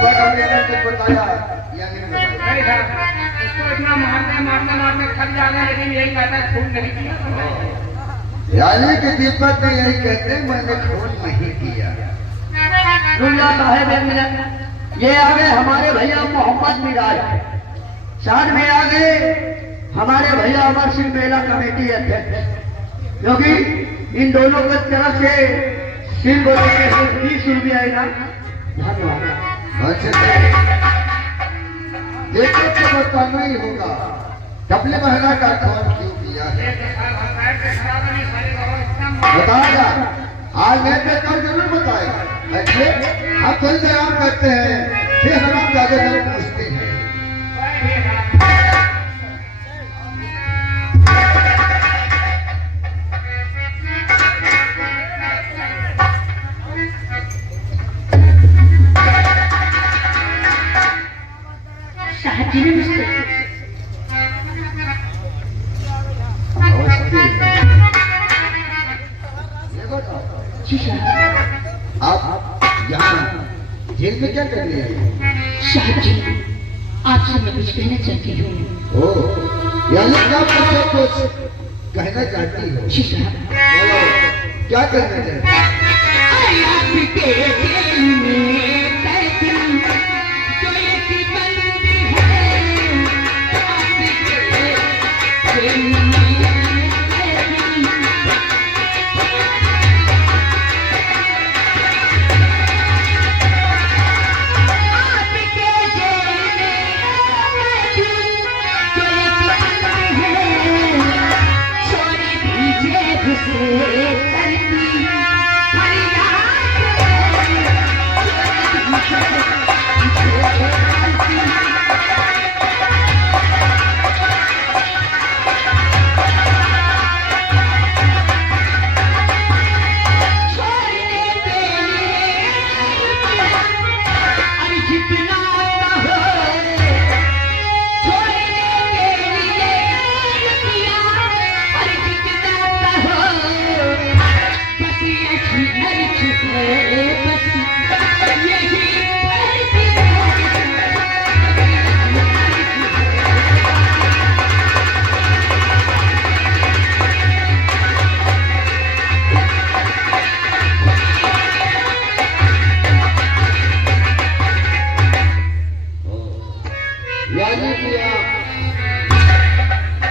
बात हमने कुछ बताया या नहीं बताया? नहीं था, उसको इतना मारने थक जाना, लेकिन यही कहता है खून नहीं किया। यानी कि दीपक ने यही कहते हैं मैंने खून नहीं किया। दुनिया साहेब एक मिनट, ये आ गए हमारे भैया मोहम्मद मिराज, साथ में आ गए हमारे भैया अमर सिंह मेला कमेटी अध्यक्ष, क्योंकि इन दोनों की तरफ से सिंह बोले के 20 रुपया इनाम। धन्यवाद। अच्छा देखो तो बताना ही होगा डबले महीना का खून क्यों किया है, बताएगा। आज मैं पे कल जरूर बताएगा। ऐसे हम तो इंतजाम करते हैं, फिर हम ज्यादा लोग पूछते हैं। आप यहाँ जेल में क्या कर रही हैं? साहब जी, आपसे मैं कुछ कहना चाहती हूँ। ओ, यानी क्या मुझसे कुछ कहना चाहती हो? जी साहब। बोलो, क्या कहना चाहती हो?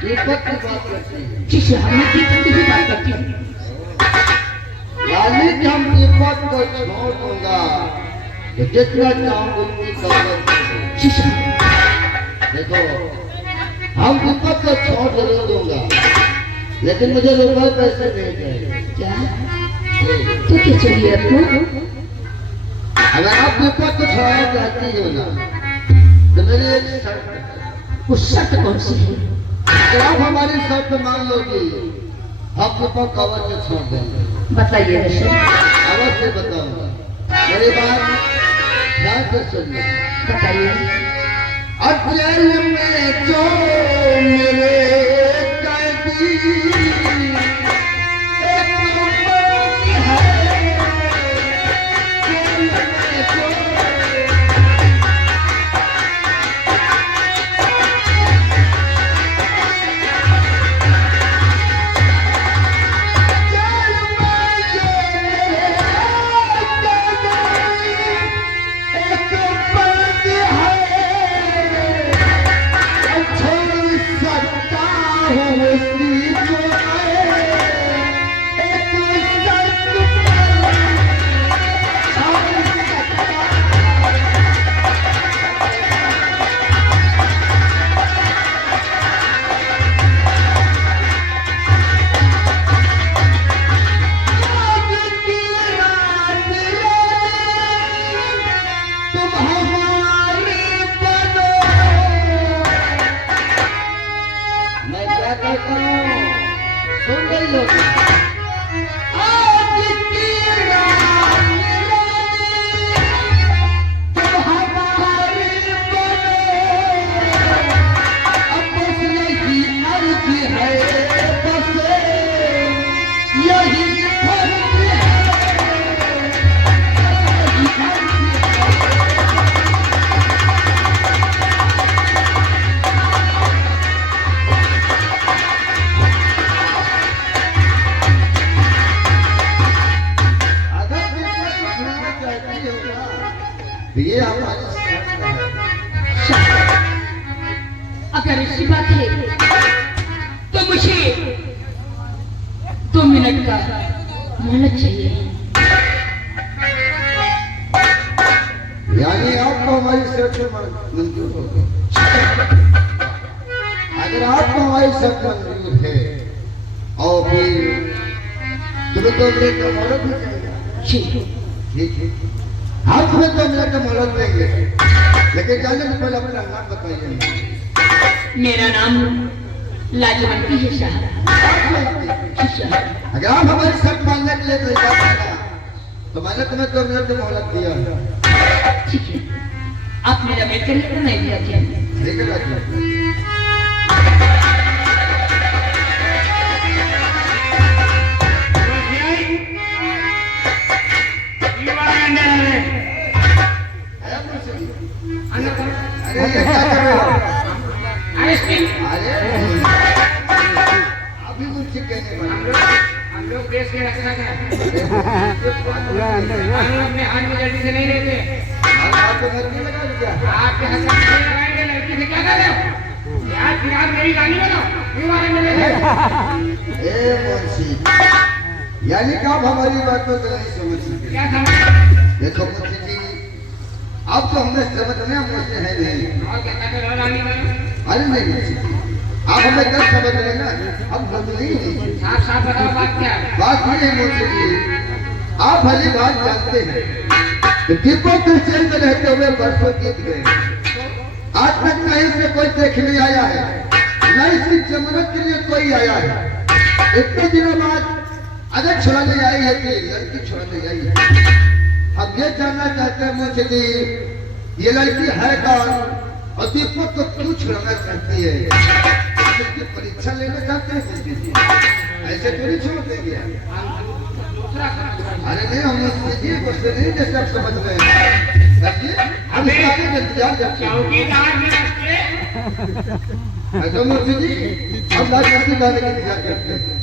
दीपक की बात करते हैं। जी साहब, मैं दीपक की बात करती हूँ। यानी कि हम दीपक को छोड़ दूंगा तो जितना चाहूँ उतनी दौलत दूंगा। जी साहब। देखो, हम दीपक को छोड़ जरूर दूंगा, लेकिन मुझे रुपए पैसे नहीं चाहिए। क्या तो क्या चाहिए आपको? अगर आप दीपक को छोड़ना चाहती हो ना, तो मेरी एक शर्त है। वो शर्त कौन सी है? अगर आप हमारी शर्त मान लोगी, हम दीपक को अवश्य छोड़ देंगे। बताइए सर। अवश्य बताऊंगा, मेरी बात ध्यान से सुनिए। बताइए। अचल में जो मेरे कैदी एक उम्र है, जेल में जो 2 मिनट का मोहलत चाहिए। यानी आपको हमारी शर्त मंजूर होगी। अगर आपको हमारी शर्त मंजूर है और फिर तुम्हें 2 मिनट का मोहलत भी चाहिए, जी ठीक है, हम तुम्हें 2 मिनट का मोहलत देंगे, लेकिन जाने से पहले अपना नाम बताइए। मेरा नाम लाजवंती है साहब। जी साहब। अगर आप हमारी शर्त मानने के लिए तैयार हैं तो मैंने तुम्हें 2 मिनट की मोहलत दिया। ठीक है, आप मेरा वेट करिए तो मैं भी आती हूँ। ठीक है राजू। अरे ये क्या कर रहे हो? अरे अभी मुझसे कहने वाले हम लोग देश के रक्षक हैं। हम लोग अपने हाथ में जल्दी से नहीं लेते। आपको घर नहीं लगा क्या? आपके हाथ में नहीं लगाएंगे, लड़की से क्या कर रहे हो? यार फिर आप मेरी गाली बनो, क्यों मारे मेरे लिए? ए मुंशी, यानी कि आप हमारी बातों को नहीं समझ सके। क्या समझ? देखो मुंशी जी, आप तो हमें समझने मुझसे है नहीं। और क्या कहते हो गाली बनो? अरे नहीं मुंशी जी, आप हमें कब समझ रहे ना, अब हम नहीं है। साफ साफ बताओ बात क्या है? बात ये है मुंशी जी, आप भली बात जानते हैं कि दीपों के सेल में रहते हुए वर्षों बीत गए, आज तक न इससे कोई देखने आया है, न इसकी जमानत के लिए कोई आया है। इतने दिनों बाद अगर छुड़ाने आई है कि लड़की छुड़ाने आई है, हम ये जानना चाहते हैं मुंशी जी, ये लड़की है कौन और दीपक को क्यों छुड़ाना चाहती है? इसकी परीक्षा लेना चाहते हैं मुंशी जी, ऐसे तो नहीं छोड़ देंगे। अरे नहीं, हम मुंशी मुझसे नहीं जैसे आप समझ रहे हैं। हम इसका आगे इंतजार करते हैं। चौकीदार में रखते ऐसा मुंशी जी, हम राजनीति लाने का इंतजार करते हैं।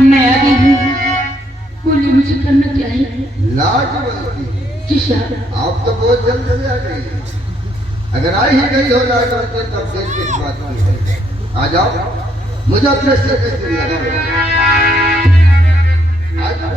मैं आ गई हूँ, बोलिए मुझे करना क्या है? लाजवंती, जी साहब। आप तो बहुत जल्द से आ गई। अगर आ ही गई हो लाजवंती तब देर किस बात की है? आ जाओ, मुझे अपने सिर पे लगाओ। आ जाओ।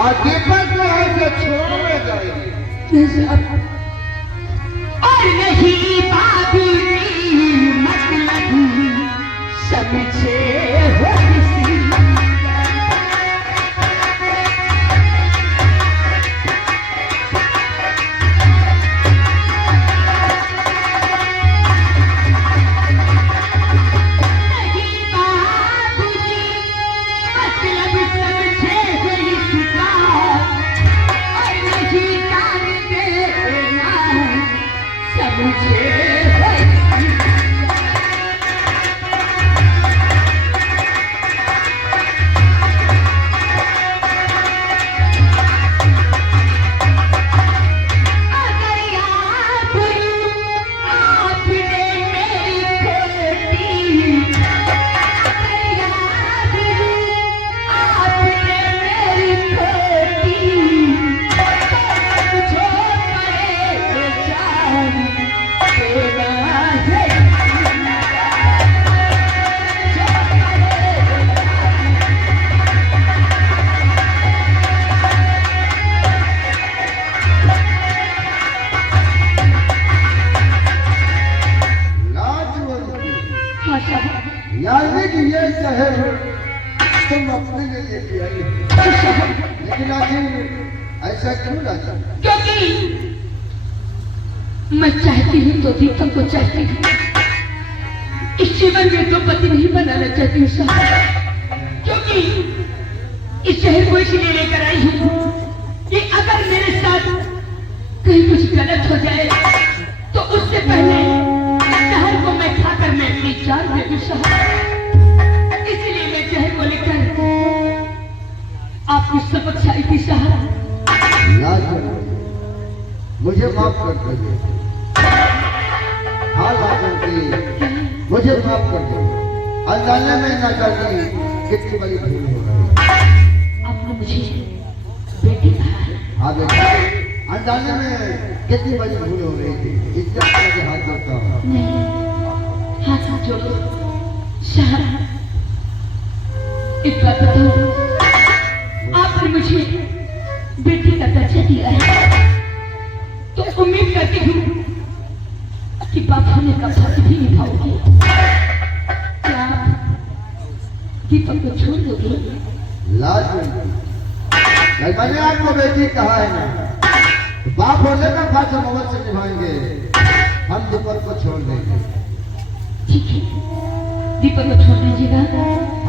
और दीपक को ऐसे छोड़ने जाएगी। और नहीं बाबूजी मतलब समझे हो किसी नहीं बाबूजी ये शहर तुम अपने लिए लेके आई, लेकिन आखिर ऐसा क्यों राजा? क्योंकि मैं चाहती हूँ तो दीपक को चाहती हूँ, इस जीवन में तो पति नहीं बनाना चाहती हूँ साहब। क्योंकि इस शहर को इसलिए लेकर आई हूँ कि अगर मेरे साथ कहीं कुछ गलत हो जाए तो उससे पहले शहर को मैं खाकर मैं अपनी जान दे दूं साहब। इसलिए मैं शहर को लेकर आपको सबक आई थी साहब। लाजो, मुझे माफ कर दीजिए। हाँ लाजो जी, मुझे माफ कर दीजिए। अनजाने में ना जानी कितनी बड़ी भूल हो गई। आपने मुझे बेटी कहा है। हाँ बेटा, अनजाने में कितनी बड़ी भूल हो रही थी, इसलिए आपके हाथ जोड़ता हूँ। नहीं, हाथ जोड़ो साहब। एक बात बताओ, आपने मुझे बेटी का दर्जा दिया है तो उम्मीद करती हूँ कि बाप होने का फर्ज भी निभाओगे। क्या आप दीपक को छोड़ दोगे? लाजो, मैंने आपको बेटी कहा है ना, बाप होने का फर्ज हम अवश्य निभाएंगे। हम दीपक को छोड़ देंगे। ठीक है, दीपक को छोड़ दीजिएगा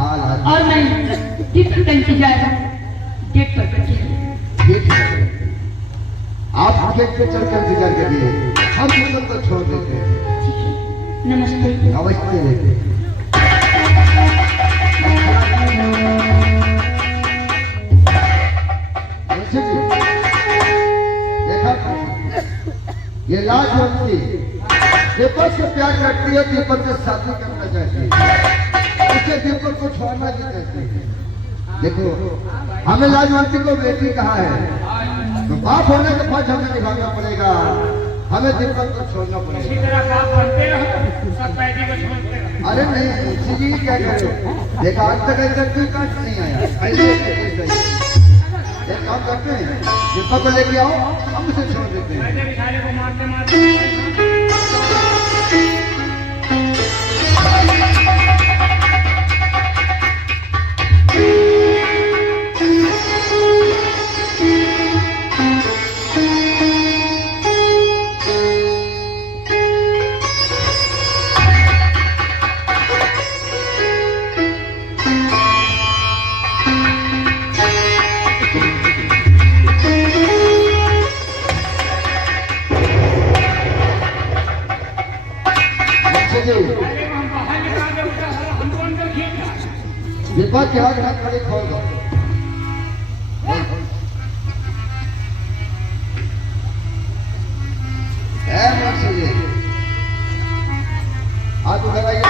हाँ लाजो, और मैं दीपक का इंतजार गेट पर बैठे हूँ। ठीक है, आप गेट पे चल कर इंतजार करिए, हम दीपक को छोड़ देते हैं। ठीक है, नमस्ते। नमस्ते लेके देखा ये लाजवंती दीपक से प्यार करती है, दीपक से शादी करना चाहती है, उसे दीपक को छोड़ना भी चाहती है। देखो, हमें लाजवंती को बेटी कहा है तो बाप होने का फर्ज हमें निभाना पड़ेगा, हमें दीपक को छोड़ना इसी पड़ेगा। तरह बाप बनते रहो, सब बेटी को छोड़ते रहो। अरे नहीं, जी क्या करो, देखा आज तक ऐसा कोई कांच नहीं आया। ऐसे एक काम करते हैं, दीपक को लेके आओ, हम उसे छोड़ देते हैं। ऐसे बिचारे को मारते मारते दीपक के हाथ हाथ खड़े खोल दो। आप उधर आइए।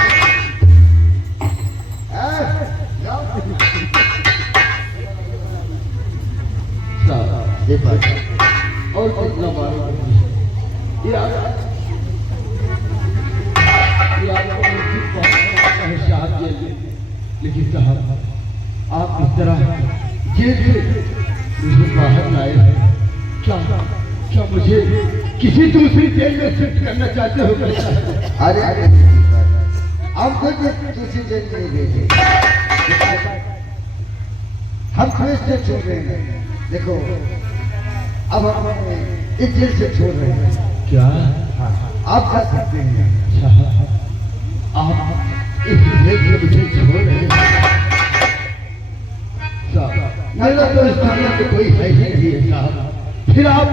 दीपक और कितना मारो लेकिन साहब आप इस तरह जेल से मुझे बाहर लाए हैं, क्या क्या मुझे किसी दूसरी जेल में शिफ्ट करना चाहते हो? अरे हम खुद दूसरी जेल नहीं भेजे, हम खुद से छोड़ रहे हैं। देखो अब हम इस जेल से छोड़ रहे हैं। क्या आप जा सकते हैं? आप इस जेल से मुझे छोड़ रहे हैं? मेरा तो इस दुनिया में कोई है ही नहीं है साहब। फिर आप